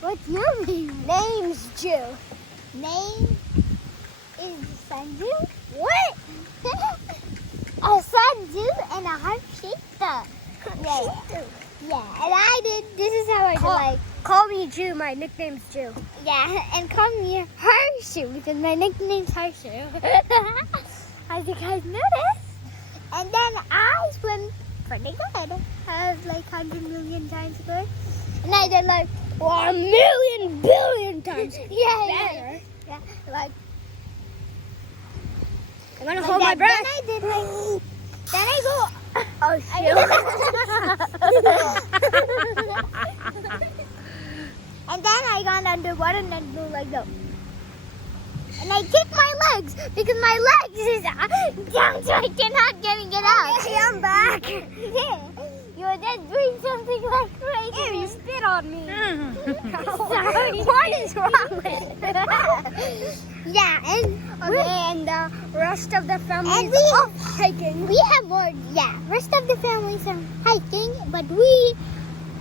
What's your name? Name's Jew. Name is Sanju. What? A Sanju and a Harshu. Yeah. Yeah, and I did. This is how I do like. Call me Jew. My nickname's Jew. Yeah, and call me Harshu because my nickname's Harshu. As you guys notice. And then I swim pretty good. I was like 100 million times good. And I did like 1,000,000 billion times. yeah, like. I'm gonna hold my breath. Then I did like. Then I go. Oh shit. And then I got underwater and then go like that. And I kick my legs because my legs is down so I cannot get out. Hey, I'm back. You were just doing something like crazy. Ew, you spit on me. Sorry. What is wrong with it? Yeah, And the rest of the family And is off hiking. we have more. Yeah, rest of the families are hiking, but we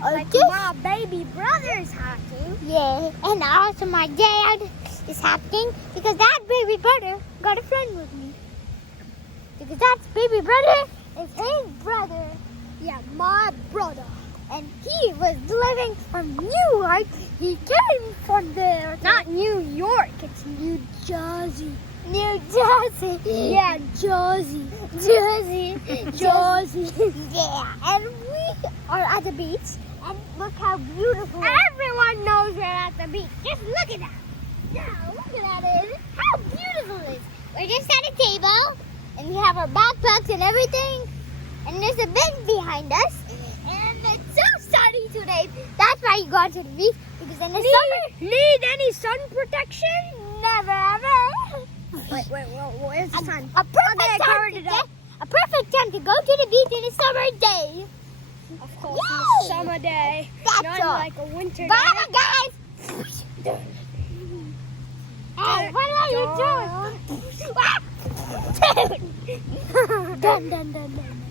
are Like just my baby brother's hiking. yeah. And also my dad is hiking because that baby brother got a friend with me. Because that baby brother is his brother. Yeah, my brother. And he was living from New York. He came from there. Not New York, it's New Jersey. New Jersey. Yeah, Jersey. Jersey. Jersey. Yeah. And we are at the beach. And look how beautiful. Everyone knows we're at the beach. Just look at that. Yeah, look at that. How beautiful it is. We're just at a table. And we have our backpacks and everything. And there's a bench behind us. And it's so sunny today. That's why you go to the beach. Because in the summer, Need any sun protection? never ever. Wait, where's the sun? A perfect Okay, I time covered to it up. a perfect time to go to the beach in a summer day. Of course, Yay! it's a summer day. That's Not all. like a winter day. Bye, guys. Hey, what are you doing? Dun, dun, dun, dun.